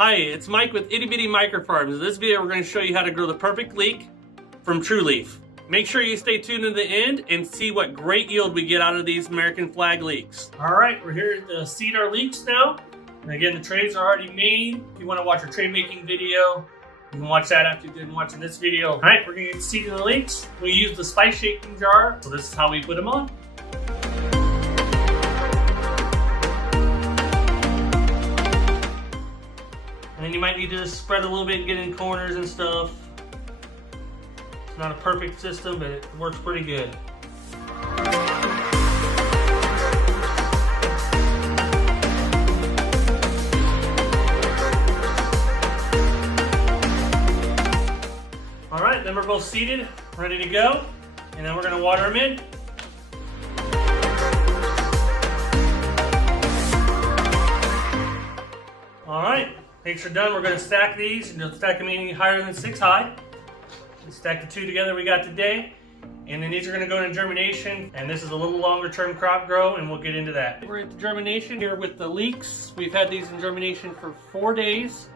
Hi, it's Mike with Itty Bitty Micro Farms. In this video, we're going to show you how to grow the perfect leek from True Leaf. Make sure you stay tuned to the end and see what great yield we get out of these American flag leeks. All right, we're here to seed our leeks now. And again, the trays are already made. If you want to watch our tray making video, you can watch that after you're done watching this video. All right, we're going to get seeding the leeks. We use the spice shaking jar, so this is how we put them on. And then you might need to just spread a little bit, get in corners and stuff. It's not a perfect system, but it works pretty good. All right, then we're both seated, ready to go. And then we're gonna water them in. All right. Once you're done, we're going to stack these, and you'll stack them any higher than 6 high. We stack the two together we got today, and then these are going to go into germination, and this is a little longer term crop grow, and we'll get into that. We're at the germination here with the leeks. We've had these in germination for 4 days.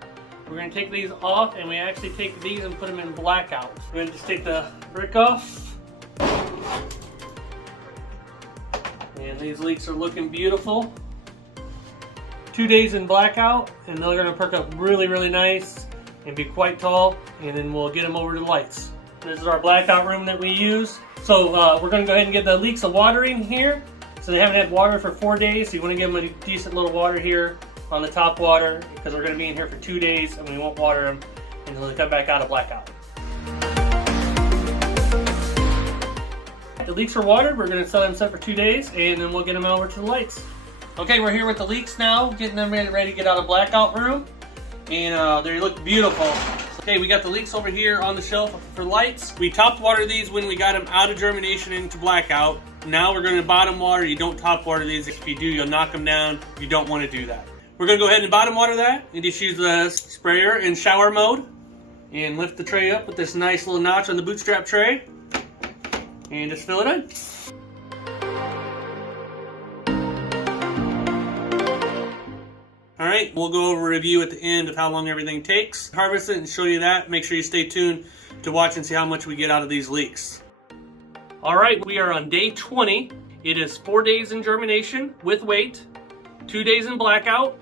We're going to take these off, and we actually take these and put them in blackout. We're going to just take the brick off. And these leeks are looking beautiful. 2 days in blackout, and they're going to perk up really, really nice and be quite tall, and then we'll get them over to the lights. This is our blackout room that we use. So we're going to go ahead and give the leeks a watering here. So they haven't had water for 4 days, so you want to give them a decent little water here on the top water, because we're going to be in here for 2 days, and we won't water them until they come back out of blackout. The leeks are watered. We're going to set them set for 2 days, and then we'll get them over to the lights. Okay, we're here with the leeks now, getting them ready to get out of blackout room, and they look beautiful. Okay, we got the leeks over here on the shelf for lights. We top water these when we got them out of germination into blackout. Now we're going to bottom water. You don't top water these. If you do, you'll knock them down. You don't want to do that. We're going to go ahead and bottom water that, and just use the sprayer in shower mode, and lift the tray up with this nice little notch on the bootstrap tray, and just fill it in. Alright, we'll go over a review at the end of how long everything takes. Harvest it and show you that. Make sure you stay tuned to watch and see how much we get out of these leeks. Alright, we are on day 20. It is 4 days in germination with weight, 2 days in blackout,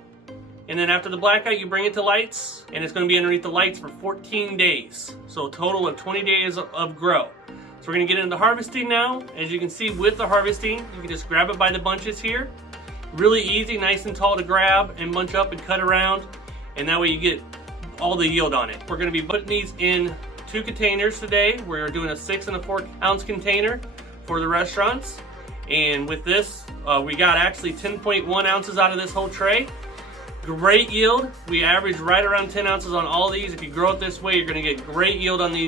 and then after the blackout you bring it to lights, and it's going to be underneath the lights for 14 days. So a total of 20 days of grow. So we're going to get into harvesting now. As you can see with the harvesting, you can just grab it by the bunches here. Really easy, nice and tall to grab and bunch up and cut around, and that way you get all the yield on it. We're going to be putting these in 2 containers today. We're doing a 6 and a 4 ounce container for the restaurants, and with this we got actually 10.1 ounces out of this whole tray. Great yield. We average right around 10 ounces on all these. If you grow it this way, you're going to get great yield on these.